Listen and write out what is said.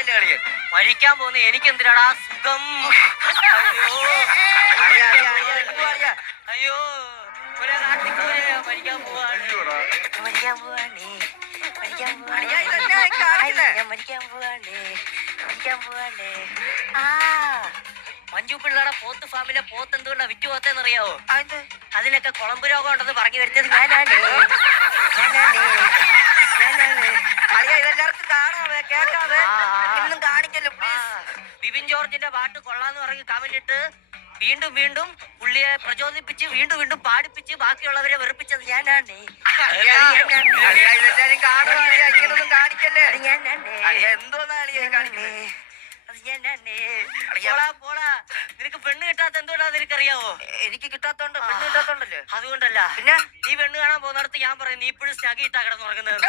സുഖമില്ലല്ലേ കളിയൻ? മരിക്കാൻ പോകുന്ന എനിക്ക് എന്തിനാടാ സുഖം? അയ്യോ ഒരേ നാട്ടിൽ മരിക്കാൻ പോവാണ്. മരിക്കാൻ പോവാണേ, മരിക്കാൻ പോവാണേ, മരിക്കാൻ പോവാണ്ടേ, മരിക്കാൻ പോവാണ്ടേ. ആ മഞ്ജു പിള്ളയുടെ പോത്ത് ഫാമിലെ പോത്ത് എന്തുകൊണ്ടാ വിറ്റു പോത്തേന്നറിയാവോ? അതിനൊക്കെ കുളമ്പ് രോഗം ഉണ്ടെന്ന് പറഞ്ഞു വരുത്തത് ഞാനാണ്. ഇതെല്ലാവർക്കും കാണാവേ കേൾക്കാവേ ഒന്നും കാണിക്കല്ലോ പ്ലീസ്. ബിബിൻ ജോർജിന്റെ പാട്ട് കൊള്ളാന്ന് പറഞ്ഞ് കമന്റ് ഇട്ട് വീണ്ടും വീണ്ടും പുള്ളിയെ പ്രചോദിപ്പിച്ച് വീണ്ടും വീണ്ടും പാടിപ്പിച്ച് ബാക്കിയുള്ളവരെ വെറുപ്പിച്ചത് ഞാനാണ്. ഇതെല്ലാരും കാണുവാ, ഇങ്ങനൊന്നും കാണിക്കല്ലേ. എന്തോന്നാ പോടാ. നിനക്ക് പെണ്ണ് കിട്ടാത്ത എന്തുകൊണ്ടാ നിനക്കറിയാവോ? എനിക്ക് കിട്ടാത്തോണ്ട് പെണ്ണ് കിട്ടാത്തോണ്ടല്ലേ? അതുകൊണ്ടല്ല. പിന്നെ നീ പെണ്ണ് കാണാൻ പോകുന്നിടത്ത് ഞാൻ പറയും നീ ഇപ്പോഴും സ്നഗിട്ടാ കിടന്നുറങ്ങുന്നത്.